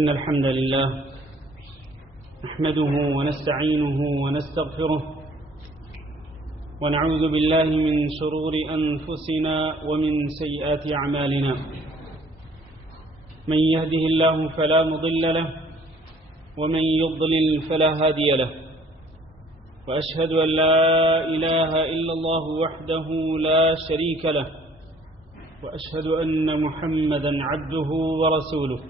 إن الحمد لله نحمده ونستعينه ونستغفره ونعوذ بالله من شرور أنفسنا ومن سيئات أعمالنا من يهده الله فلا مضل له ومن يضلل فلا هادي له وأشهد أن لا إله إلا الله وحده لا شريك له وأشهد أن محمدا عبده ورسوله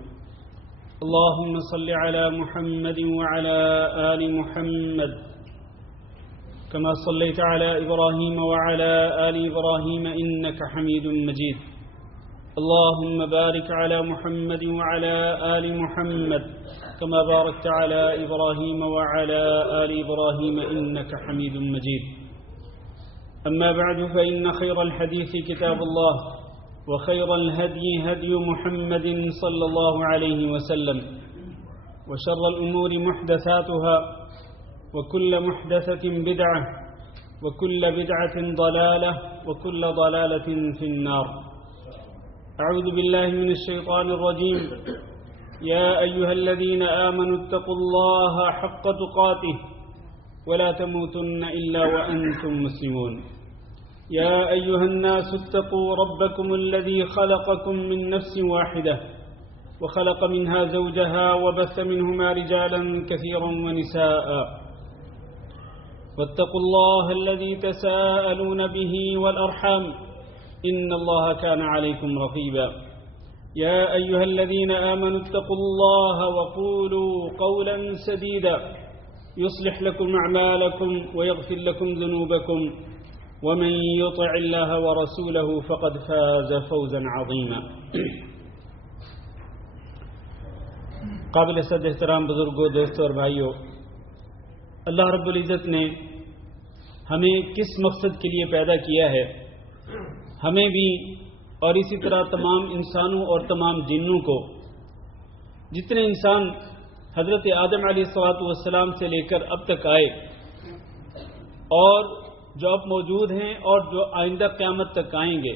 اللهم صل على محمد وعلى آل محمد كما صليت على إبراهيم وعلى آل إبراهيم إنك حميد مجيد اللهم بارك على محمد وعلى آل محمد كما باركت على إبراهيم وعلى آل إبراهيم إنك حميد مجيد أما بعد فإن خير الحديث كتاب الله وخير الهدي هدي محمد صلى الله عليه وسلم وشر الأمور محدثاتها وكل محدثة بدعة وكل بدعة ضلالة وكل ضلالة في النار أعوذ بالله من الشيطان الرجيم يا أيها الذين آمنوا اتقوا الله حق تقاته ولا تموتن إلا وأنتم مسلمون يا أيها الناس اتقوا ربكم الذي خلقكم من نفس واحدة وخلق منها زوجها وبث منهما رجالا كثيرا ونساء واتقوا الله الذي تساءلون به والأرحام إن الله كان عليكم رقيبا يا أيها الذين آمنوا اتقوا الله وقولوا قولا سديدا يصلح لكم أعمالكم ويغفر لكم ذنوبكم ومن يطع الله ورسوله فقد فاز فوزا عظيما قابل صد احترام بزرگوں، دوستوں اور بھائیوں، اللہ رب العزت نے ہمیں کس مقصد کے لیے پیدا کیا ہے، ہمیں بھی اور اسی طرح تمام انسانوں اور تمام جنوں کو، جتنے انسان حضرت آدم علیہ السلام سے لے کر اب تک آئے اور جو اب موجود ہیں اور جو آئندہ قیامت تک آئیں گے،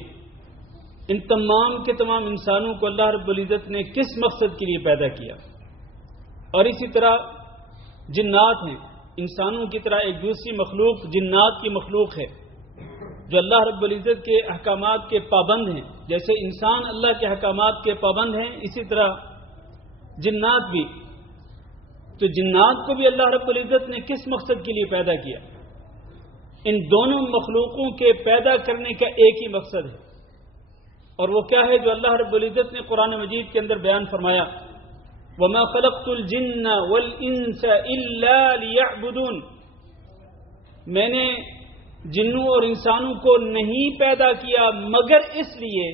ان تمام کے تمام انسانوں کو اللہ رب العزت نے کس مقصد کے لیے پیدا کیا، اور اسی طرح جنات ہیں، انسانوں کی طرح ایک دوسری مخلوق جنات کی مخلوق ہے جو اللہ رب العزت کے احکامات کے پابند ہیں، جیسے انسان اللہ کے احکامات کے پابند ہیں اسی طرح جنات بھی۔ تو جنات کو بھی اللہ رب العزت نے کس مقصد کے لیے پیدا کیا؟ ان دونوں مخلوقوں کے پیدا کرنے کا ایک ہی مقصد ہے، اور وہ کیا ہے جو اللہ رب العزت نے قرآن مجید کے اندر بیان فرمایا، وَمَا خَلَقْتُ الْجِنَّ وَالْإِنسَ إِلَّا لِيَعْبُدُونَ، میں نے جنوں اور انسانوں کو نہیں پیدا کیا مگر اس لیے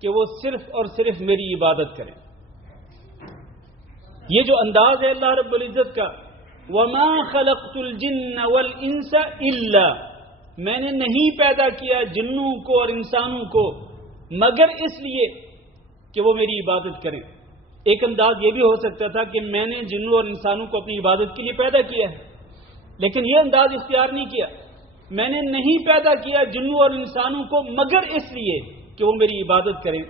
کہ وہ صرف اور صرف میری عبادت کریں۔ یہ جو انداز ہے اللہ رب العزت کا، وَمَا خَلَقْتُ الْجِنَّ وَالْإِنسَ إِلَّا، میں نے نہیں پیدا کیا جنوں کو اور انسانوں کو مگر اس لیے کہ وہ میری عبادت کریں۔ ایک انداز یہ بھی ہو سکتا تھا کہ میں نے جنوں اور انسانوں کو اپنی عبادت کے لیے پیدا کیا ہے، لیکن یہ انداز اختیار نہیں کیا، میں نے نہیں پیدا کیا جنوں اور انسانوں کو مگر اس لیے کہ وہ میری عبادت کریں۔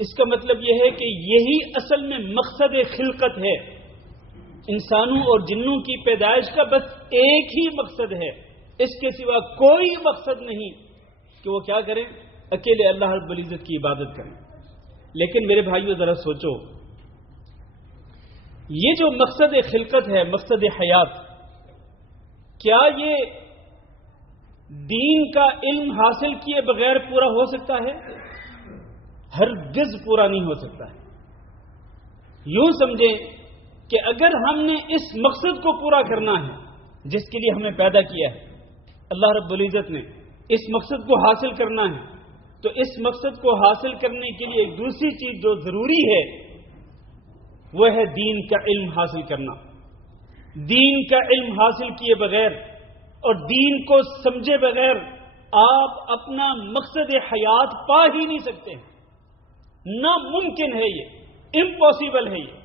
اس کا مطلب یہ ہے کہ یہی اصل میں مقصد خلقت ہے، انسانوں اور جنوں کی پیدائش کا بس ایک ہی مقصد ہے، اس کے سوا کوئی مقصد نہیں کہ وہ کیا کریں، اکیلے اللہ رب العزت کی عبادت کریں۔ لیکن میرے بھائیو ذرا سوچو، یہ جو مقصد خلقت ہے، مقصد حیات، کیا یہ دین کا علم حاصل کیے بغیر پورا ہو سکتا ہے؟ ہرگز پورا نہیں ہو سکتا ہے۔ یوں سمجھیں کہ اگر ہم نے اس مقصد کو پورا کرنا ہے جس کے لیے ہمیں پیدا کیا ہے، اللہ رب العزت نے اس مقصد کو حاصل کرنا ہے، تو اس مقصد کو حاصل کرنے کے لیے ایک دوسری چیز جو ضروری ہے وہ ہے دین کا علم حاصل کرنا۔ دین کا علم حاصل کیے بغیر اور دین کو سمجھے بغیر آپ اپنا مقصد حیات پا ہی نہیں سکتے، ناممکن ہے، یہ امپاسبل ہے۔ یہ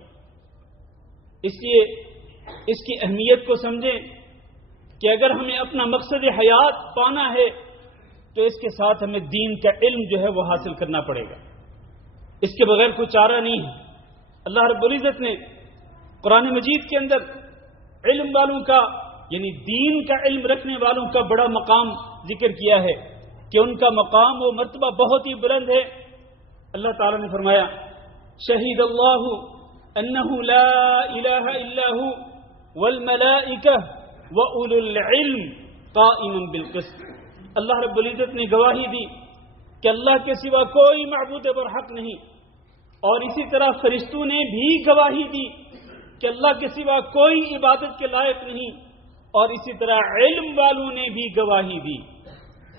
اس لیے اس کی اہمیت کو سمجھیں کہ اگر ہمیں اپنا مقصد حیات پانا ہے تو اس کے ساتھ ہمیں دین کا علم جو ہے وہ حاصل کرنا پڑے گا، اس کے بغیر کوئی چارہ نہیں ہے۔ اللہ رب العزت نے قرآن مجید کے اندر علم والوں کا یعنی دین کا علم رکھنے والوں کا بڑا مقام ذکر کیا ہے کہ ان کا مقام و مرتبہ بہت ہی بلند ہے. اللہ تعالیٰ نے فرمایا شہید اللہ انہ لا الہ الا ہو والملائکہ واولو العلم قائما بالقسط. اللہ رب العزت نے گواہی دی کہ اللہ کے سوا کوئی معبود برحق نہیں، اور اسی طرح فرشتوں نے بھی گواہی دی کہ اللہ کے سوا کوئی عبادت کے لائق نہیں، اور اسی طرح علم والوں نے بھی گواہی دی.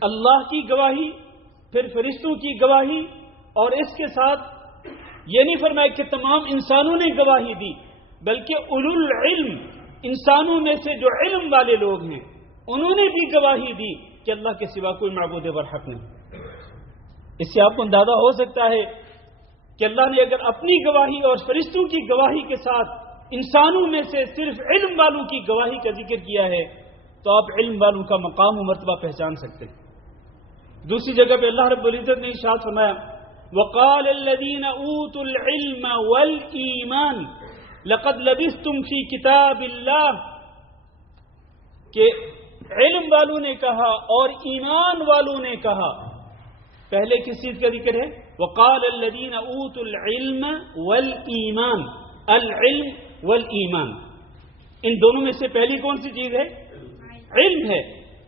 اللہ کی گواہی، پھر فرشتوں کی گواہی، اور اس کے ساتھ یہ نہیں فرمایا کہ تمام انسانوں نے گواہی دی، بلکہ اولو العلم، انسانوں میں سے جو علم والے لوگ ہیں انہوں نے بھی گواہی دی کہ اللہ کے سوا کوئی معبود برحق نہیں. اس سے آپ کو اندازہ ہو سکتا ہے کہ اللہ نے اگر اپنی گواہی اور فرشتوں کی گواہی کے ساتھ انسانوں میں سے صرف علم والوں کی گواہی کا ذکر کیا ہے تو آپ علم والوں کا مقام و مرتبہ پہچان سکتے ہیں. دوسری جگہ پہ اللہ رب العزت نے ارشاد فرمایا وقال الذين اوتوا العلم والایمان لقد لبثتم في كتاب الله، کہ علم والوں نے کہا اور ایمان والوں نے کہا. پہلے کس چیز کا ذکر ہے؟ وقال الذين اوتوا العلم والایمان، العلم والایمان. ان دونوں میں سے پہلی کون سی چیز ہے؟ علم ہے.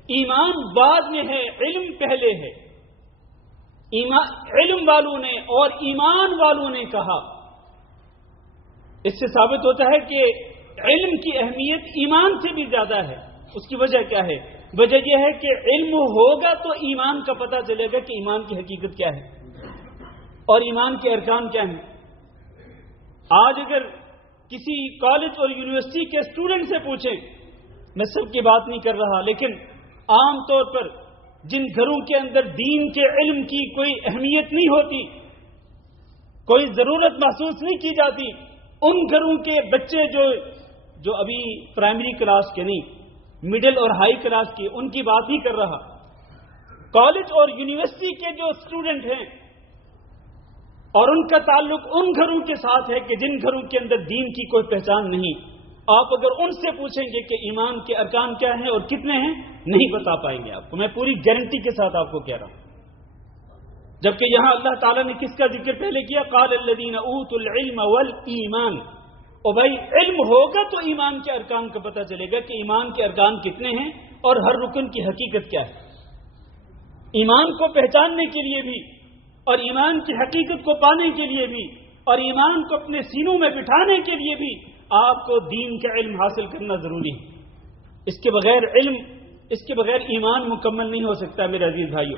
ایمان بعد میں ہے، علم پہلے ہے. علم والوں نے اور ایمان والوں نے کہا. اس سے ثابت ہوتا ہے کہ علم کی اہمیت ایمان سے بھی زیادہ ہے. اس کی وجہ کیا ہے؟ وجہ یہ ہے کہ علم ہوگا تو ایمان کا پتہ چلے گا کہ ایمان کی حقیقت کیا ہے اور ایمان کے ارکان کیا ہیں. آج اگر کسی کالج اور یونیورسٹی کے اسٹوڈنٹ سے پوچھیں، میں سب کی بات نہیں کر رہا، لیکن عام طور پر جن گھروں کے اندر دین کے علم کی کوئی اہمیت نہیں ہوتی، کوئی ضرورت محسوس نہیں کی جاتی، ان گھروں کے بچے جو ابھی پرائمری کلاس کے نہیں، مڈل اور ہائی کلاس کی، ان کی بات ہی کر رہا. کالج اور یونیورسٹی کے جو اسٹوڈنٹ ہیں اور ان کا تعلق ان گھروں کے ساتھ ہے کہ جن گھروں کے اندر دین کی کوئی پہچان نہیں، آپ اگر ان سے پوچھیں گے کہ ایمان کے ارکان کیا ہیں اور کتنے ہیں، نہیں بتا پائیں گے آپ کو. میں پوری گارنٹی کے ساتھ آپ کو کہہ رہا ہوں. جبکہ یہاں اللہ تعالیٰ نے کس کا ذکر پہلے کیا؟ قال الذین اوتوا العلم والایمان. اور بھائی علم ہوگا تو ایمان کے ارکان کا پتہ چلے گا کہ ایمان کے ارکان کتنے ہیں اور ہر رکن کی حقیقت کیا ہے. ایمان کو پہچاننے کے لیے بھی اور ایمان کی حقیقت کو پانے کے لیے بھی اور ایمان کو اپنے سینوں میں بٹھانے کے لیے بھی آپ کو دین کا علم حاصل کرنا ضروری ہے. اس کے بغیر ایمان مکمل نہیں ہو سکتا میرے عزیز بھائیو.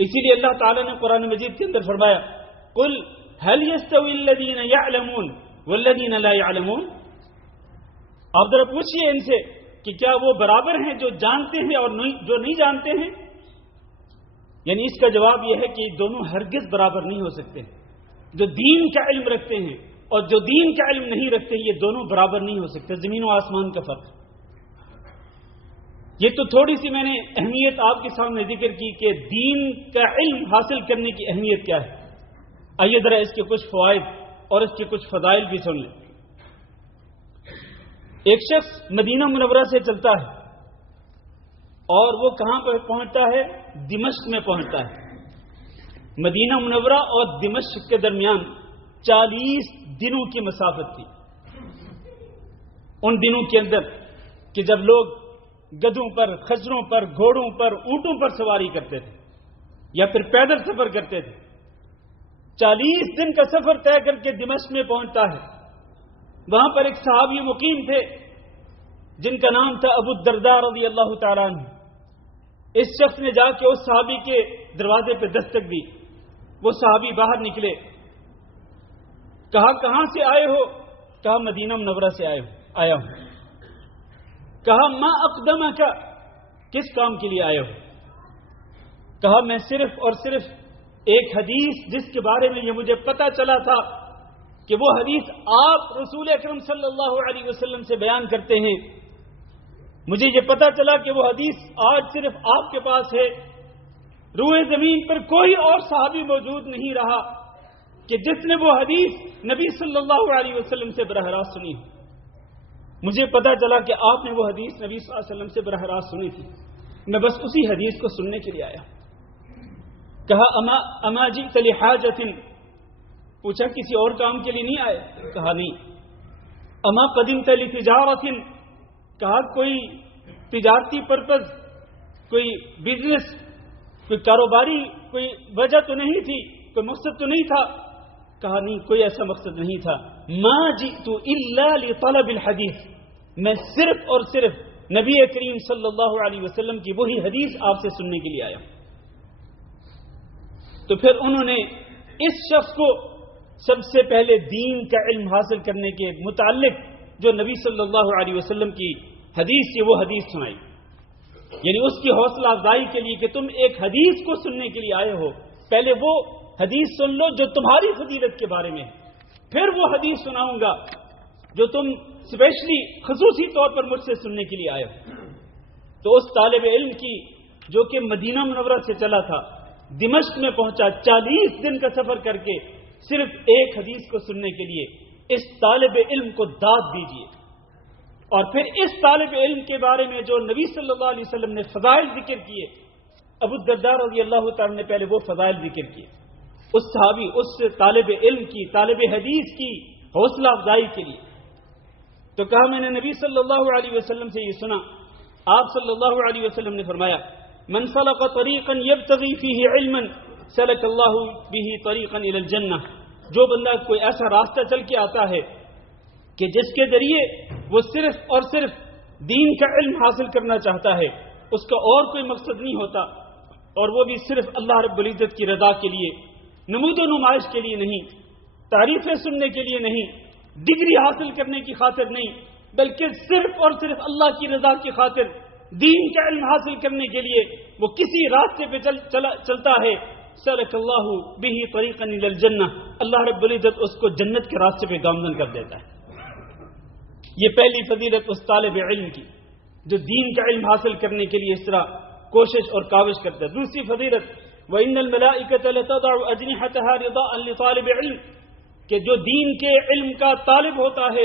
اسی لیے اللہ تعالیٰ نے قرآن مجید کے اندر فرمایا قل هل يستوي الذين يعلمون والذين لا يعلمون. آپ ذرا پوچھئے ان سے کہ کیا وہ برابر ہیں جو جانتے ہیں اور جو نہیں جانتے ہیں؟ یعنی اس کا جواب یہ ہے کہ دونوں ہرگز برابر نہیں ہو سکتے. جو دین کا علم رکھتے ہیں اور جو دین کا علم نہیں رکھتے، یہ دونوں برابر نہیں ہو سکتے. زمین و آسمان کا فرق. یہ تو تھوڑی سی میں نے اہمیت آپ کے سامنے ذکر کی کہ دین کا علم حاصل کرنے کی اہمیت کیا ہے. آئیے ذرا اس کے کچھ فوائد اور اس کے کچھ فضائل بھی سن لیں. ایک شخص مدینہ منورہ سے چلتا ہے اور وہ کہاں پر پہنچتا ہے؟ دمشق میں پہنچتا ہے. مدینہ منورہ اور دمشق کے درمیان 40 دنوں کی مسافت تھی. ان دنوں کے اندر کہ جب لوگ گدھوں پر، خچروں پر، گھوڑوں پر، اونٹوں پر سواری کرتے تھے یا پھر پیدل سفر کرتے تھے. 40 دن کا سفر طے کر کے دمشق میں پہنچتا ہے. وہاں پر ایک صحابی مقیم تھے جن کا نام تھا ابو الدرداء رضی اللہ تعالیٰ عنہ. اس شخص نے جا کے اس صحابی کے دروازے پہ دستک دی. وہ صحابی باہر نکلے. کہا کہاں سے آئے ہو؟ کہا مدینہ منورہ سے آیا ہوں. کہا ما اقدمک، کس کام کے لیے آئے ہو؟ کہا میں صرف اور صرف ایک حدیث جس کے بارے میں یہ مجھے پتا چلا تھا کہ وہ حدیث آپ رسول اکرم صلی اللہ علیہ وسلم سے بیان کرتے ہیں، مجھے یہ پتا چلا کہ وہ حدیث آج صرف آپ کے پاس ہے. روئے زمین پر کوئی اور صحابی موجود نہیں رہا کہ جس نے وہ حدیث نبی صلی اللہ علیہ وسلم سے براہ راست سنی. مجھے پتا چلا کہ آپ نے وہ حدیث نبی صلی اللہ علیہ وسلم سے براہ راست سنی تھی. میں بس اسی حدیث کو سننے کے لیے آیا. کہا اما جئت لحاجۃ، پوچھا کسی اور کام کے لیے نہیں آئے؟ کہا نہیں. اما قدمت لتجارۃ، کہا کوئی تجارتی پرپز، کوئی بزنس، کوئی کاروباری کوئی وجہ تو نہیں تھی، کوئی مقصد تو نہیں تھا؟ کہا نہیں، کوئی ایسا مقصد نہیں تھا. ما جئت الا لطلب الحدیث، میں صرف اور صرف نبی کریم صلی اللہ علیہ وسلم کی وہی حدیث آپ سے سننے کے لیے آیا. تو پھر انہوں نے اس شخص کو سب سے پہلے دین کا علم حاصل کرنے کے متعلق جو نبی صلی اللہ علیہ وسلم کی حدیث تھی وہ حدیث سنائی. یعنی اس کی حوصلہ افزائی کے لیے کہ تم ایک حدیث کو سننے کے لیے آئے ہو، پہلے وہ حدیث سن لو جو تمہاری فضیلت کے بارے میں ہے، پھر وہ حدیث سناؤں گا جو تم اسپیشلی خصوصی طور پر مجھ سے سننے کے لیے آئے ہو. تو اس طالب علم کی جو کہ مدینہ منورہ سے چلا تھا، دمشق میں پہنچا، 40 دن کا سفر کر کے صرف ایک حدیث کو سننے کے لیے، اس طالب علم کو داد دیجیے. اور پھر اس طالب علم کے بارے میں جو نبی صلی اللہ علیہ وسلم نے فضائل ذکر کیے، ابو الدرداء رضی اللہ تعالی نے پہلے وہ فضائل ذکر کیے. اس صحابی، اس طالب علم کی، طالب حدیث کی حوصلہ افزائی کے لیے تو کہا میں نے نبی صلی اللہ علیہ وسلم سے یہ سنا. آپ صلی اللہ علیہ وسلم نے فرمایا من سلک طریقا یبتغی فیہ علما سلک اللہ بہ طریقا الی الجنہ، جو بندہ کوئی ایسا راستہ چل کے آتا ہے کہ جس کے ذریعے وہ صرف اور صرف دین کا علم حاصل کرنا چاہتا ہے، اس کا اور کوئی مقصد نہیں ہوتا، اور وہ بھی صرف اللہ رب العزت کی رضا کے لیے، نمود و نمائش کے لیے نہیں، تعریفیں سننے کے لیے نہیں، ڈگری حاصل کرنے کی خاطر نہیں، بلکہ صرف اور صرف اللہ کی رضا کی خاطر دین کا علم حاصل کرنے کے لیے وہ کسی راستے پہ چلتا ہے، سلک اللہ بہ طریقا الی الجنہ، اللہ رب العزت اس کو جنت کے راستے پہ گامزن کر دیتا ہے. یہ پہلی فضیلت اس طالب علم کی جو دین کا علم حاصل کرنے کے لیے اس طرح کوشش اور کاوش کرتا ہے. دوسری فضیلت وَإِنَّ الْمَلَائِكَةَ لَتَضَعُ أَجْنِحَتَهَا رِضَاءً لِطَالِبِ عِلْمٍ، کہ جو دین کے علم کا طالب ہوتا ہے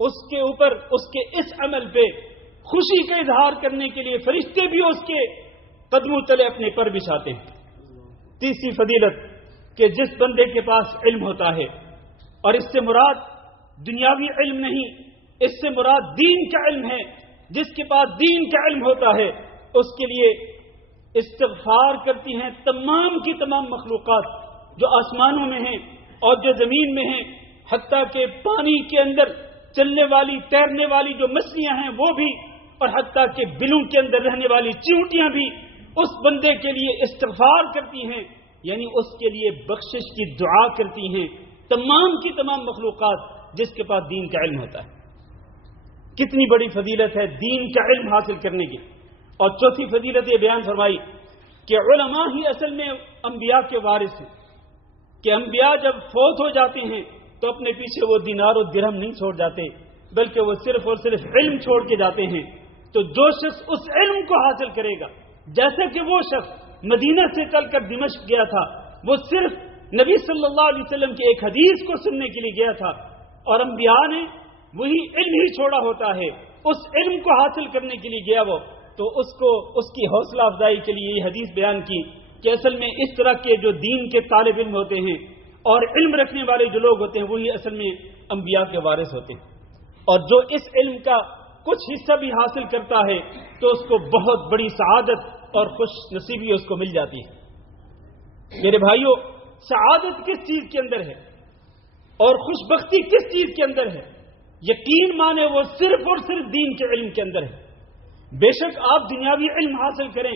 اس کے اوپر اس کے اس عمل پہ خوشی کا اظہار کرنے کے لیے فرشتے بھی اس کے قدموں تلے اپنے پر بچھاتے ہیں. تیسری فضیلت کہ جس بندے کے پاس علم ہوتا ہے، اور اس سے مراد دنیاوی علم نہیں، اس سے مراد دین کا علم ہے، جس کے پاس دین کا علم ہوتا ہے اس کے لیے استغفار کرتی ہیں تمام کی تمام مخلوقات جو آسمانوں میں ہیں اور جو زمین میں ہیں، حتیٰ کہ پانی کے اندر چلنے والی تیرنے والی جو مچھلیاں ہیں وہ بھی، اور حتیٰ کہ بلوں کے اندر رہنے والی چیونٹیاں بھی اس بندے کے لیے استغفار کرتی ہیں، یعنی اس کے لیے بخشش کی دعا کرتی ہیں تمام کی تمام مخلوقات جس کے پاس دین کا علم ہوتا ہے. کتنی بڑی فضیلت ہے دین کا علم حاصل کرنے کی. اور چوتھی فضیلت یہ بیان فرمائی کہ علماء ہی اصل میں انبیاء کے وارث ہیں، کہ انبیاء جب فوت ہو جاتے ہیں تو اپنے پیچھے وہ دینار و درہم نہیں چھوڑ جاتے، بلکہ وہ صرف اور صرف علم چھوڑ کے جاتے ہیں. تو جو شخص اس علم کو حاصل کرے گا، جیسا کہ وہ شخص مدینہ سے چل کر دمشق گیا تھا، وہ صرف نبی صلی اللہ علیہ وسلم کی ایک حدیث کو سننے کے لیے گیا تھا، اور انبیاء نے وہی علم ہی چھوڑا ہوتا ہے، اس علم کو حاصل کرنے کے لیے گیا وہ، تو اس کو اس کی حوصلہ افزائی کے لیے یہ حدیث بیان کی کہ اصل میں اس طرح کے جو دین کے طالب علم ہوتے ہیں اور علم رکھنے والے جو لوگ ہوتے ہیں وہی اصل میں انبیاء کے وارث ہوتے ہیں. اور جو اس علم کا کچھ حصہ بھی حاصل کرتا ہے تو اس کو بہت بڑی سعادت اور خوش نصیبی اس کو مل جاتی ہے. میرے بھائیوں، سعادت کس چیز کے اندر ہے اور خوش بختی کس چیز کے اندر ہے؟ یقین مانے وہ صرف اور صرف دین کے علم کے اندر ہے. بے شک آپ دنیاوی علم حاصل کریں،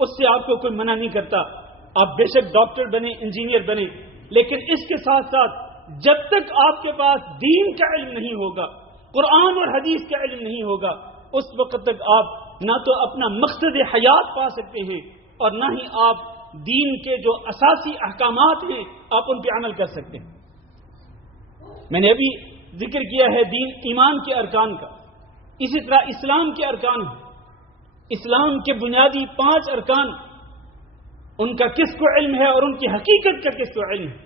اس سے آپ کو کوئی منع نہیں کرتا، آپ بے شک ڈاکٹر بنے، انجینئر بنے، لیکن اس کے ساتھ ساتھ جب تک آپ کے پاس دین کا علم نہیں ہوگا، قرآن اور حدیث کا علم نہیں ہوگا، اس وقت تک آپ نہ تو اپنا مقصد حیات پا سکتے ہیں اور نہ ہی آپ دین کے جو اساسی احکامات ہیں آپ ان پہ عمل کر سکتے ہیں. میں نے ابھی ذکر کیا ہے دین ایمان کے ارکان کا، اسی طرح اسلام کے ارکان ہیں. اسلام کے بنیادی 5 ارکان، ان کا کس کو علم ہے اور ان کی حقیقت کا کس کو علم ہے؟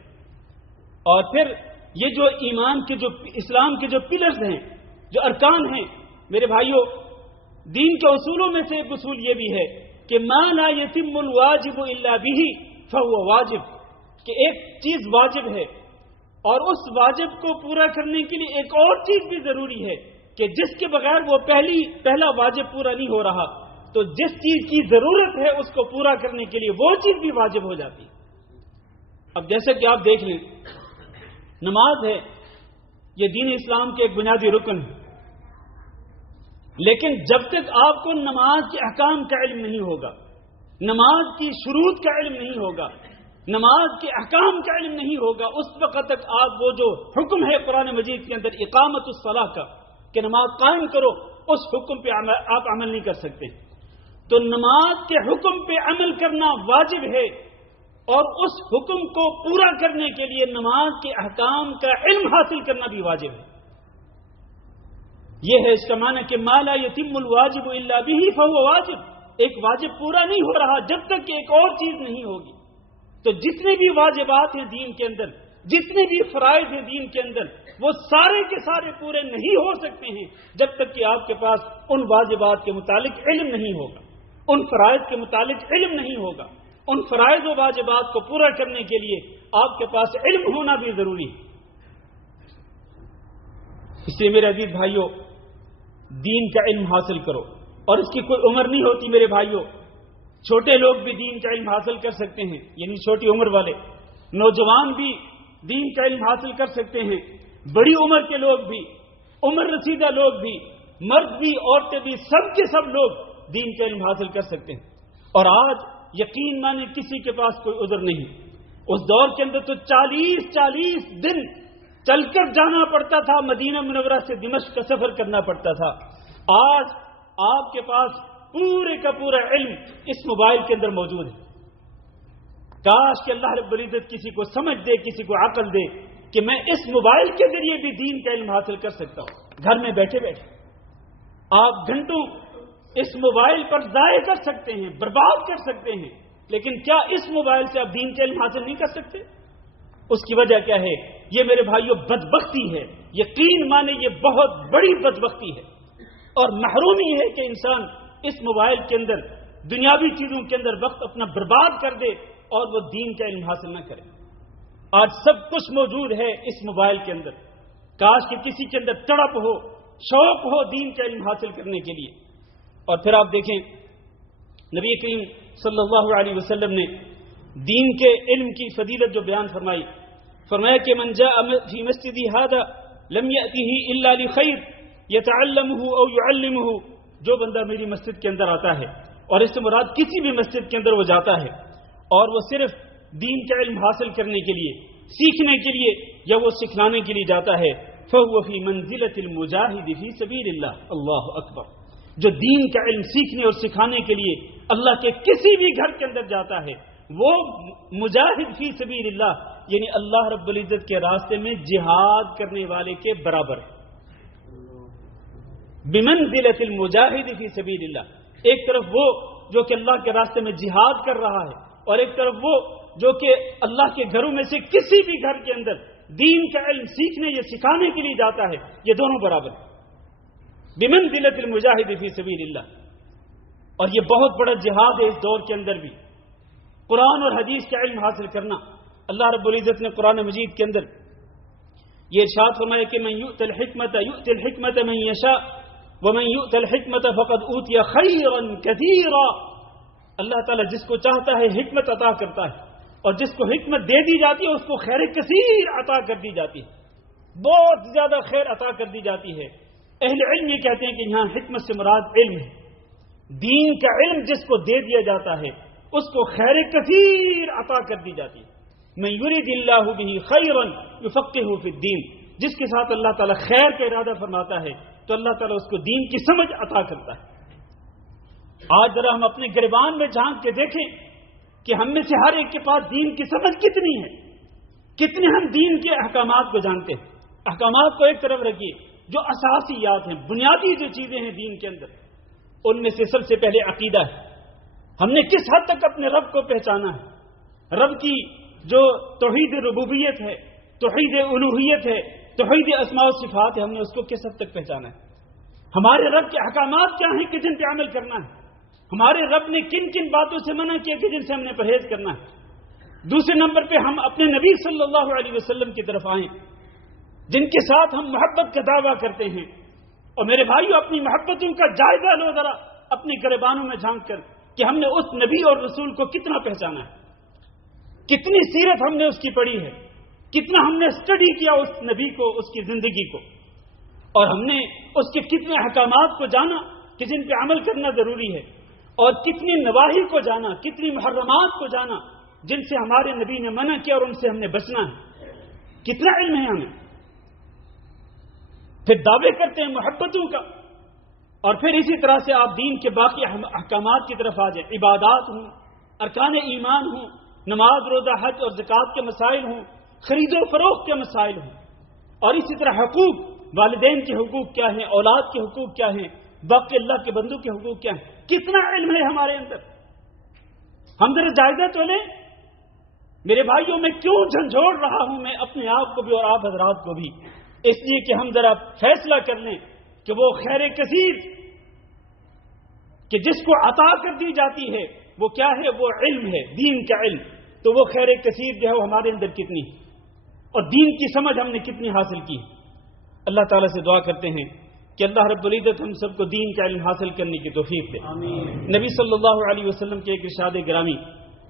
اور پھر یہ جو ایمان کے جو اسلام کے جو پلرز ہیں، جو ارکان ہیں، میرے بھائیوں، دین کے اصولوں میں سے ایک اصول یہ بھی ہے کہ ما لا یتم الواجب الا به فهو واجب، کہ ایک چیز واجب ہے اور اس واجب کو پورا کرنے کے لیے ایک اور چیز بھی ضروری ہے کہ جس کے بغیر وہ پہلا واجب پورا نہیں ہو رہا، تو جس چیز کی ضرورت ہے اس کو پورا کرنے کے لیے وہ چیز بھی واجب ہو جاتی ہے۔ اب جیسے کہ آپ دیکھ لیں، نماز ہے، یہ دین اسلام کے ایک بنیادی رکن ہے، لیکن جب تک آپ کو نماز کے احکام کا علم نہیں ہوگا، نماز کی شروط کا علم نہیں ہوگا، نماز کے احکام کا علم نہیں ہوگا، اس وقت تک آپ وہ جو حکم ہے قرآن مجید کے اندر اقامت الصلاۃ کا کہ نماز قائم کرو، اس حکم پہ آپ عمل نہیں کر سکتے۔ تو نماز کے حکم پہ عمل کرنا واجب ہے، اور اس حکم کو پورا کرنے کے لیے نماز کے احکام کا علم حاصل کرنا بھی واجب ہے۔ یہ ہے اس کا معنی کہ ما لا یتم الواجب الا به فهو واجب، ایک واجب پورا نہیں ہو رہا جب تک کہ ایک اور چیز نہیں ہوگی۔ تو جتنے بھی واجبات ہیں دین کے اندر، جتنے بھی فرائض ہیں دین کے اندر، وہ سارے کے سارے پورے نہیں ہو سکتے ہیں جب تک کہ آپ کے پاس ان واجبات کے متعلق علم نہیں ہوگا، ان فرائض کے متعلق علم نہیں ہوگا۔ ان فرائض و واجبات کو پورا کرنے کے لیے آپ کے پاس علم ہونا بھی ضروری ہے۔ اس لیے میرے عزیز بھائیوں، دین کا علم حاصل کرو، اور اس کی کوئی عمر نہیں ہوتی میرے بھائیوں۔ چھوٹے لوگ بھی دین کا علم حاصل کر سکتے ہیں، یعنی چھوٹی عمر والے، نوجوان بھی دین کا علم حاصل کر سکتے ہیں، بڑی عمر کے لوگ بھی، عمر رسیدہ لوگ بھی، مرد بھی، عورتیں بھی، سب کے سب لوگ دین کا علم حاصل کر سکتے ہیں۔ اور آج یقین مانے کسی کے پاس کوئی عذر نہیں۔ اس دور کے اندر تو 40 دن چل کر جانا پڑتا تھا، مدینہ منورہ سے دمشق کا سفر کرنا پڑتا تھا۔ آج آپ کے پاس پورے کا پورا علم اس موبائل کے اندر موجود ہے۔ کاش کہ اللہ رب العزت کسی کو سمجھ دے، کسی کو عقل دے کہ میں اس موبائل کے ذریعے بھی دین کا علم حاصل کر سکتا ہوں۔ گھر میں بیٹھے بیٹھے آپ گھنٹوں اس موبائل پر ضائع کر سکتے ہیں، برباد کر سکتے ہیں، لیکن کیا اس موبائل سے آپ دین کا علم حاصل نہیں کر سکتے؟ اس کی وجہ کیا ہے؟ یہ میرے بھائیوں بدبختی ہے، یقین مانے یہ بہت بڑی بدبختی ہے اور محرومی ہے کہ انسان اس موبائل کے اندر دنیاوی چیزوں کے اندر وقت اپنا برباد کر دے اور وہ دین کا علم حاصل نہ کرے۔ آج سب کچھ موجود ہے اس موبائل کے اندر، کاش کہ کسی کے اندر تڑپ ہو، شوق ہو دین کا علم حاصل کرنے کے لیے۔ اور پھر آپ دیکھیں نبی کریم صلی اللہ علیہ وسلم نے دین کے علم کی فضیلت جو بیان فرمایا کہ من جاء فی مسجدی ھذا لم یأتہ الا لخیر یتعلمہ او یعلمہ، جو بندہ میری مسجد کے اندر آتا ہے، اور اس سے مراد کسی بھی مسجد کے اندر وہ جاتا ہے اور وہ صرف دین کا علم حاصل کرنے کے لیے، سیکھنے کے لیے یا وہ سکھلانے کے لیے جاتا ہے، فهو فی منزلۃ المجاہد فی سبیل اللہ۔ اللہ اکبر۔ جو دین کا علم سیکھنے اور سکھانے کے لیے اللہ کے کسی بھی گھر کے اندر جاتا ہے، وہ مجاہد فی سبیل اللہ، یعنی اللہ رب العزت کے راستے میں جہاد کرنے والے کے برابر ہے۔ بمنزلۃ المجاہد فی سبیل اللہ، ایک طرف وہ جو کہ اللہ کے راستے میں جہاد کر رہا ہے، اور ایک طرف وہ جو کہ اللہ کے گھروں میں سے کسی بھی گھر کے اندر دین کا علم سیکھنے یا سکھانے کے لیے جاتا ہے، یہ دونوں برابر ہیں۔ بمنزلۃ المجاہد فی سبیل اللہ، اور یہ بہت بڑا جہاد ہے اس دور کے اندر بھی، قرآن اور حدیث کا علم حاصل کرنا۔ اللہ رب العزت نے قرآن مجید کے اندر یہ ارشاد فرمایا کہ من یؤت الحکمت یؤت الحکمت من یشاء ومن یؤت الحکمت فقد اوتی خیرا کثیرا۔ اللہ تعالیٰ جس کو چاہتا ہے حکمت عطا کرتا ہے، اور جس کو حکمت دے دی جاتی ہے اس کو خیر کثیر عطا کر دی جاتی ہے، بہت زیادہ خیر عطا کر دی جاتی ہے۔ اہل علم یہ کہتے ہیں کہ یہاں حکمت سے مراد علم ہے، دین کا علم جس کو دے دیا جاتا ہے اس کو خیر کثیر عطا کر دی جاتی ہے۔ من یرید اللہ بہ خیرا یفقہہ فی الدین، جس کے ساتھ اللہ تعالیٰ خیر کا ارادہ فرماتا ہے تو اللہ تعالیٰ اس کو دین کی سمجھ عطا کرتا ہے۔ آج ذرا ہم اپنے گریبان میں جھانک کے دیکھیں کہ ہم میں سے ہر ایک کے پاس دین کی سمجھ کتنی ہے، کتنے ہم دین کے احکامات کو جانتے ہیں۔ احکامات کو ایک طرف رکھیے، جو اساسیات ہیں، بنیادی جو چیزیں ہیں دین کے اندر، ان میں سے سب سے پہلے عقیدہ ہے۔ ہم نے کس حد تک اپنے رب کو پہچانا ہے، رب کی جو توحید ربوبیت ہے، توحید الوہیت ہے، توحید اسماء و صفات ہے، ہم نے اس کو کس حد تک پہچانا ہے؟ ہمارے رب کے احکامات کیا ہیں کہ جن پہ عمل کرنا ہے؟ ہمارے رب نے کن کن باتوں سے منع کیا کہ جن سے ہم نے پرہیز کرنا ہے؟ دوسرے نمبر پہ ہم اپنے نبی صلی اللہ علیہ وسلم کی طرف آئیں جن کے ساتھ ہم محبت کا دعویٰ کرتے ہیں. اور میرے بھائیو، اپنی محبتوں کا جائزہ لو ذرا اپنے گریبانوں میں جھانک کر کہ ہم نے اس نبی اور رسول کو کتنا پہچانا ہے، کتنی سیرت ہم نے اس کی پڑھی ہے، کتنا ہم نے اسٹڈی کیا اس نبی کو، اس کی زندگی کو، اور ہم نے اس کے کتنے احکامات کو جانا کہ جن پہ عمل کرنا ضروری ہے، اور کتنی نواہی کو جانا، کتنی محرمات کو جانا جن سے ہمارے نبی نے منع کیا اور ان سے ہم نے بچنا ہے. کتنا علم ہے ہمیں. پھر دعوے کرتے ہیں محبتوں کا، اور پھر اسی طرح سے آپ دین کے باقی احکامات کی طرف آ جائیں. عبادات ہوں، ارکان ایمان ہوں، نماز روزہ حج اور زکوٰۃ کے مسائل ہوں، خرید و فروخت کے مسائل ہوں، اور اسی طرح حقوق، والدین کے حقوق کیا ہیں، اولاد کے حقوق کیا ہیں، باقی اللہ کے بندوں کے حقوق کیا ہیں. کتنا علم ہے ہمارے اندر. ہم ذرا جائزہ تو لیں. میرے بھائیوں، میں کیوں جھنجھوڑ رہا ہوں میں اپنے آپ کو بھی اور آپ حضرات کو بھی؟ اس لیے کہ ہم ذرا فیصلہ کر لیں کہ وہ خیر کثیر کہ جس کو عطا کر دی جاتی ہے وہ کیا ہے؟ وہ علم ہے، دین کا علم. تو وہ خیر کثیر جو ہے وہ ہمارے اندر کتنی، اور دین کی سمجھ ہم نے کتنی حاصل کی. اللہ تعالیٰ سے دعا کرتے ہیں کہ اللہ رب العزت ہم سب کو دین کا علم حاصل کرنے کی توفیق دے. نبی صلی اللہ علیہ وسلم کے ایک ارشاد گرامی،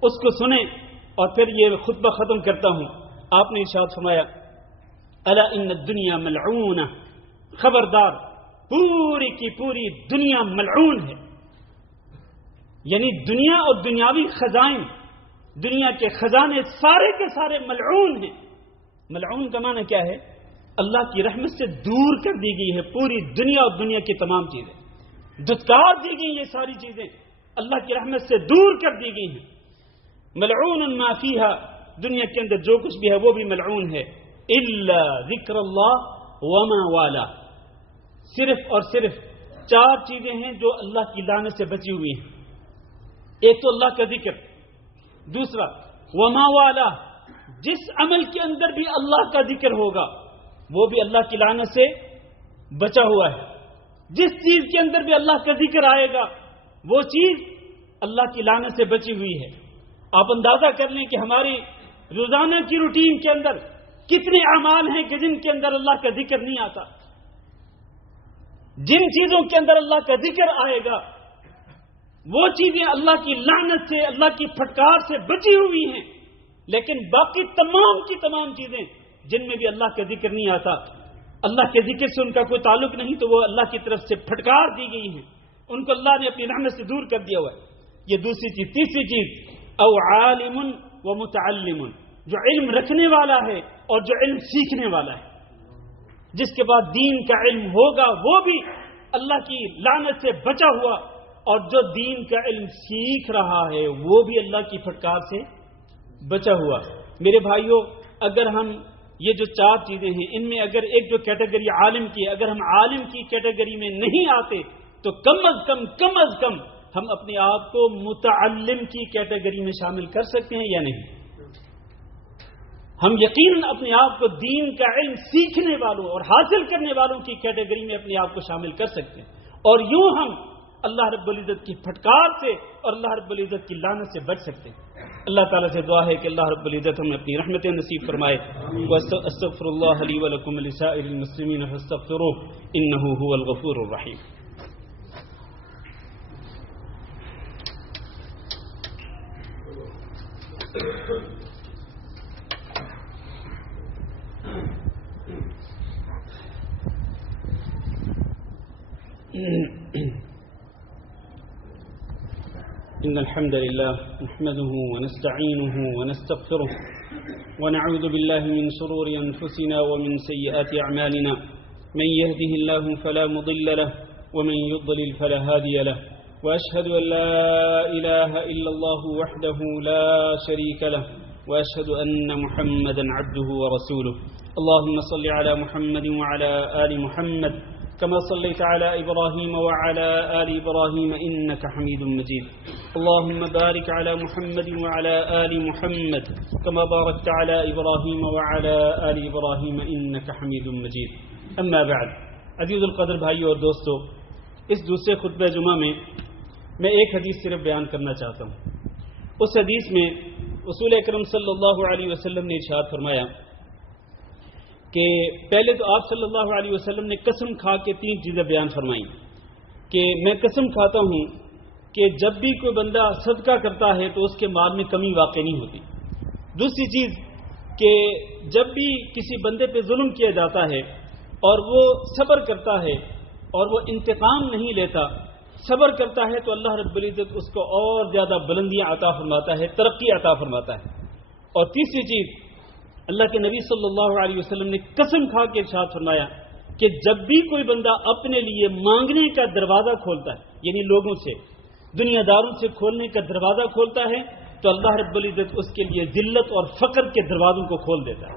اس کو سنیں اور پھر یہ خطبہ ختم کرتا ہوں. آپ نے ارشاد فرمایا، الا ان الدنیا ملعونہ، خبردار پوری کی پوری دنیا ملعون ہے. یعنی دنیا اور دنیاوی خزائن، دنیا کے خزانے سارے کے سارے ملعون ہیں. ملعون کا معنی کیا ہے؟ اللہ کی رحمت سے دور کر دی گئی ہے پوری دنیا اور دنیا کی تمام چیزیں، دھتکار دی گئی یہ ساری چیزیں اللہ کی رحمت سے دور کر دی گئی ہیں. ملعون ما فیہا، دنیا کے اندر جو کچھ بھی ہے وہ بھی ملعون ہے. الا ذکر اللہ وما والا، صرف اور صرف 4 چیزیں ہیں جو اللہ کی لعنت سے بچی ہوئی ہیں. ایک تو اللہ کا ذکر، دوسرا وما والا، جس عمل کے اندر بھی اللہ کا ذکر ہوگا وہ بھی اللہ کی لعنت سے بچا ہوا ہے. جس چیز کے اندر بھی اللہ کا ذکر آئے گا وہ چیز اللہ کی لعنت سے بچی ہوئی ہے. آپ اندازہ کر لیں کہ ہماری روزانہ کی روٹین کے اندر کتنے اعمال ہیں کہ جن کے اندر اللہ کا ذکر نہیں آتا. جن چیزوں کے اندر اللہ کا ذکر آئے گا وہ چیزیں اللہ کی لعنت سے، اللہ کی پھٹکار سے بچی ہوئی ہیں. لیکن باقی تمام کی تمام چیزیں جن میں بھی اللہ کا ذکر نہیں آتا، اللہ کے ذکر سے ان کا کوئی تعلق نہیں، تو وہ اللہ کی طرف سے پھٹکار دی گئی ہیں، ان کو اللہ نے اپنی رحمت سے دور کر دیا ہوا ہے. یہ دوسری چیز. تیسری چیز، او عالم و متعلم، جو علم رکھنے والا ہے اور جو علم سیکھنے والا ہے. جس کے بعد دین کا علم ہوگا وہ بھی اللہ کی لعنت سے بچا ہوا، اور جو دین کا علم سیکھ رہا ہے وہ بھی اللہ کی پھٹکار سے بچا ہوا. میرے بھائیوں، اگر ہم یہ جو 4 چیزیں ہیں ان میں اگر ایک جو کیٹیگری عالم کی ہے، اگر ہم عالم کی کیٹیگری میں نہیں آتے تو کم از کم ہم اپنے آپ کو متعلم کی کیٹیگری میں شامل کر سکتے ہیں یا نہیں؟ ہم یقیناً اپنے آپ کو دین کا علم سیکھنے والوں اور حاصل کرنے والوں کی کیٹیگری میں اپنے آپ کو شامل کر سکتے ہیں، اور یوں ہم اللہ رب العزت کی پھٹکار سے اور اللہ رب العزت کی لعنت سے بچ سکتے ہیں. اللہ تعالیٰ سے دعا ہے کہ اللہ رب العزت ہمیں اپنی رحمتیں نصیب فرمائے. واستغفر اللہ لی ولکم ولسائر المسلمین فاستغفروہ انہ هو الغفور الرحیم. إن الحمد لله نحمده ونستعينه ونستغفره ونعوذ بالله من شرور أنفسنا ومن سيئات أعمالنا. من يهده الله فلا مضل له ومن يضلل فلا هادي له. وأشهد أن لا إله إلا الله وحده لا شريك له وأشهد أن محمدا عبده ورسوله. اللهم صل على محمد وعلى آل محمد كما صليت على إبراهيم وعلى آل إبراهيم إنك حميد مجيد اللهم بارك على محمد وعلى آل محمد كما باركت على إبراهيم وعلى آل إبراهيم إنك حميد مجيد أما بعد عزیز القدر بھائیو اور دوستو، اس دوسرے خطبہ جمعہ میں ایک حدیث صرف بیان کرنا چاہتا ہوں۔ اس حدیث میں رسول اکرم صلی اللہ علیہ وسلم نے ارشاد فرمایا کہ پہلے تو آپ صلی اللہ علیہ وسلم نے قسم کھا کے 3 چیزیں بیان فرمائیں کہ میں قسم کھاتا ہوں کہ جب بھی کوئی بندہ صدقہ کرتا ہے تو اس کے مال میں کمی واقع نہیں ہوتی۔ دوسری چیز کہ جب بھی کسی بندے پہ ظلم کیا جاتا ہے اور وہ صبر کرتا ہے اور وہ انتقام نہیں لیتا، صبر کرتا ہے تو اللہ رب العزت اس کو اور زیادہ بلندیاں عطا فرماتا ہے، ترقی عطا فرماتا ہے۔ اور تیسری چیز، اللہ کے نبی صلی اللہ علیہ وسلم نے قسم کھا کے ارشاد فرمایا کہ جب بھی کوئی بندہ اپنے لیے مانگنے کا دروازہ کھولتا ہے، یعنی لوگوں سے، دنیا داروں سے کھولنے کا دروازہ کھولتا ہے، تو اللہ رب العزت اس کے لیے ذلت اور فقر کے دروازوں کو کھول دیتا ہے۔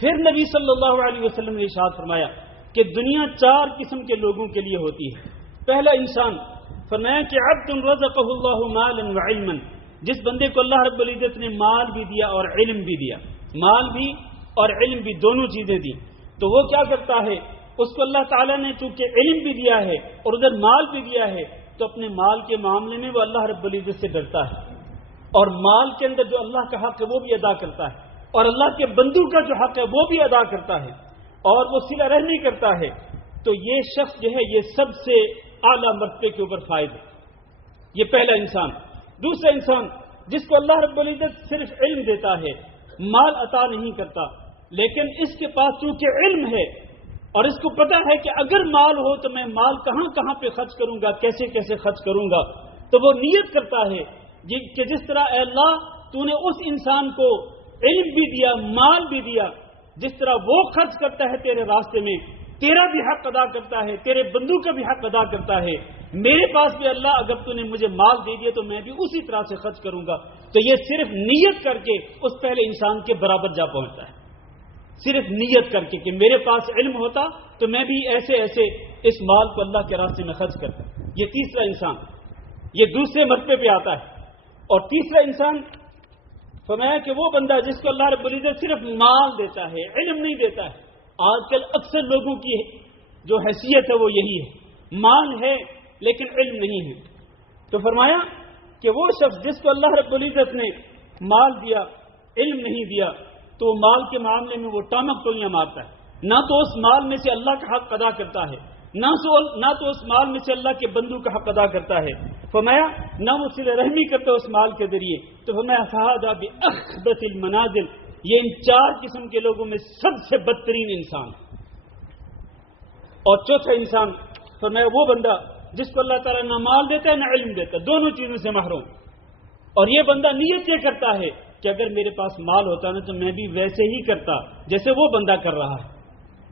پھر نبی صلی اللہ علیہ وسلم نے ارشاد فرمایا کہ دنیا 4 قسم کے لوگوں کے لیے ہوتی ہے۔ پہلا انسان، فرمایا کہ عبد رزقہ اللہ مالا وعلما، جس بندے کو اللہ رب العزت نے مال بھی دیا اور علم بھی دیا، مال بھی اور علم بھی، دونوں چیزیں دی، تو وہ کیا کرتا ہے، اس کو اللہ تعالیٰ نے چونکہ علم بھی دیا ہے اور ادھر مال بھی دیا ہے، تو اپنے مال کے معاملے میں وہ اللہ رب العزت سے ڈرتا ہے اور مال کے اندر جو اللہ کا حق ہے وہ بھی ادا کرتا ہے اور اللہ کے بندوں کا جو حق ہے وہ بھی ادا کرتا ہے اور وہ صلہ رحمی کرتا ہے، تو یہ شخص جو ہے یہ سب سے اعلیٰ مرتبے کے اوپر فائز ہے۔ یہ پہلا انسان۔ دوسرا انسان، جس کو اللہ رب العزت صرف علم دیتا ہے، مال عطا نہیں کرتا، لیکن اس کے پاس چونکہ علم ہے اور اس کو پتا ہے کہ اگر مال ہو تو میں مال کہاں کہاں پہ خرچ کروں گا، کیسے کیسے خرچ کروں گا، تو وہ نیت کرتا ہے کہ جس طرح اے اللہ تو نے اس انسان کو علم بھی دیا، مال بھی دیا، جس طرح وہ خرچ کرتا ہے تیرے راستے میں، تیرا بھی حق ادا کرتا ہے، تیرے بندوں کا بھی حق ادا کرتا ہے، میرے پاس بھی اللہ اگر تو نے مجھے مال دے دیا تو میں بھی اسی طرح سے خرچ کروں گا۔ تو یہ صرف نیت کر کے اس پہلے انسان کے برابر جا پہنچتا ہے، صرف نیت کر کے کہ میرے پاس علم ہوتا تو میں بھی ایسے ایسے اس مال کو اللہ کے راستے میں خرچ کرتا۔ یہ تیسرا انسان، یہ دوسرے مرتبے پہ آتا ہے۔ اور تیسرا انسان فرمایا کہ وہ بندہ جس کو اللہ رب العزت صرف مال دیتا ہے، علم نہیں دیتا ہے۔ آج کل اکثر لوگوں کی جو حیثیت ہے وہ یہی ہے، مال ہے لیکن علم نہیں ہے۔ تو فرمایا کہ وہ شخص جس کو اللہ رب العزت نے مال دیا، علم نہیں دیا، تو وہ مال کے معاملے میں وہ ٹامک ٹولیاں مارتا ہے، نہ تو اس مال میں سے اللہ کا حق ادا کرتا ہے، نہ تو اس مال میں سے اللہ کے بندوں کا حق ادا کرتا ہے۔ فرمایا نہ وہ صلہ رحمی کرتا اس مال کے ذریعے۔ تو فرمایا فہذا بأخبث المنازل، یہ ان 4 قسم کے لوگوں میں سب سے بدترین انسان۔ اور چوتھا انسان فرمایا وہ بندہ جس کو اللہ تعالیٰ نہ مال دیتا ہے نہ علم دیتا ہے، دونوں چیزوں سے محروم۔ اور یہ بندہ نیت یہ کرتا ہے کہ اگر میرے پاس مال ہوتا نا تو میں بھی ویسے ہی کرتا جیسے وہ بندہ کر رہا ہے،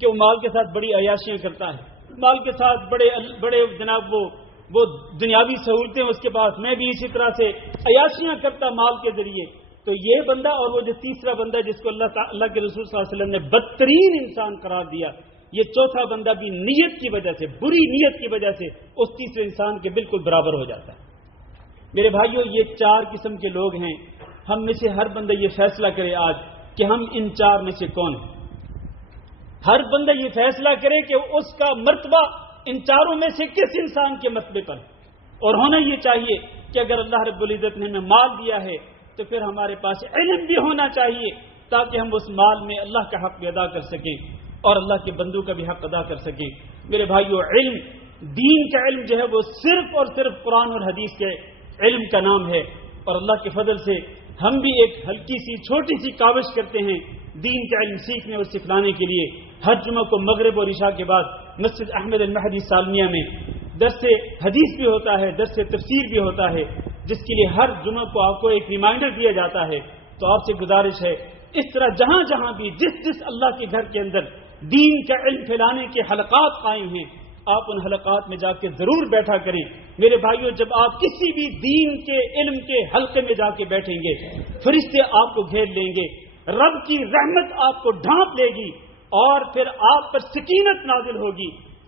کہ وہ مال کے ساتھ بڑی عیاشیاں کرتا ہے، مال کے ساتھ بڑے جناب وہ دنیاوی سہولتیں اس کے پاس، میں بھی اسی طرح سے عیاشیاں کرتا مال کے ذریعے۔ تو یہ بندہ اور وہ جو تیسرا بندہ جس کو اللہ کے رسول صلی اللہ علیہ وسلم نے بدترین انسان قرار دیا، یہ چوتھا بندہ بھی نیت کی وجہ سے، بری نیت کی وجہ سے اس تیسرے انسان کے بالکل برابر ہو جاتا ہے۔ میرے بھائیوں، یہ 4 قسم کے لوگ ہیں۔ ہم میں سے ہر بندہ یہ فیصلہ کرے آج کہ ہم ان 4 میں سے کون ہیں۔ ہر بندہ یہ فیصلہ کرے کہ اس کا مرتبہ ان 4 میں سے کس انسان کے مرتبے پر، اور ہونا یہ چاہیے کہ اگر اللہ رب العزت نے ہمیں مال دیا ہے تو پھر ہمارے پاس علم بھی ہونا چاہیے تاکہ ہم اس مال میں اللہ کا حق بھی ادا کر سکیں اور اللہ کے بندوں کا بھی حق ادا کر سکیں۔ میرے بھائیو، علم، دین کا علم جو ہے وہ صرف اور صرف قرآن اور حدیث کے علم کا نام ہے، اور اللہ کے فضل سے ہم بھی ایک ہلکی سی چھوٹی سی کاوش کرتے ہیں دین کا علم سیکھنے اور سکھلانے کے لیے۔ ہر جمعہ کو مغرب اور عشاء کے بعد مسجد احمد المہدی سالمیہ میں درس حدیث بھی ہوتا ہے، درس تفسیر بھی ہوتا ہے، جس کے لیے ہر جمعہ کو آپ کو ایک ریمائنڈر دیا جاتا ہے۔ تو آپ سے گزارش ہے اس طرح جہاں جہاں بھی جس اللہ کے گھر کے اندر دین کا علم پھیلانے کے حلقات قائم ہیں، آپ ان حلقات میں جا کے ضرور بیٹھا کریں۔ میرے بھائیوں، جب آپ کسی بھی دین کے علم کے حلقے میں جا کے بیٹھیں گے، فرشتے آپ کو گھیر لیں گے، رب کی رحمت آپ کو ڈھانپ لے گی اور پھر آپ پر سکینت نازل ہوگی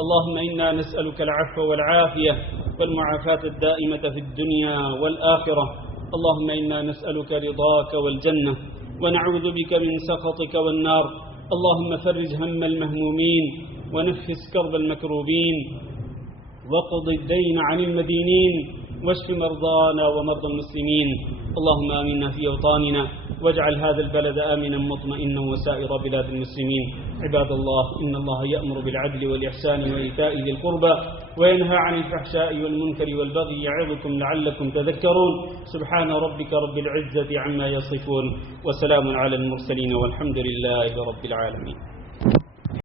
اللهم إنا نسألك العفو والعافية والمعافاة الدائمة في الدنيا والآخرة. اللهم إنا نسألك رضاك والجنة ونعوذ بك من سخطك والنار. اللهم فرج هم المهمومين ونفس كرب المكروبين وقض الدين عن المدينين واشف مرضانا ومرضى المسلمين. اللهم آمنا في أوطاننا واجعل هذا البلد آمنا مطمئنا وسائر بلاد المسلمين. عباد الله، إن الله يأمر بالعدل والإحسان وإيتاء ذي القربى وينهى عن الفحشاء والمنكر والبغي يعظكم لعلكم تذكرون. سبحان ربك رب العزة عما يصفون وسلام على المرسلين والحمد لله رب العالمين.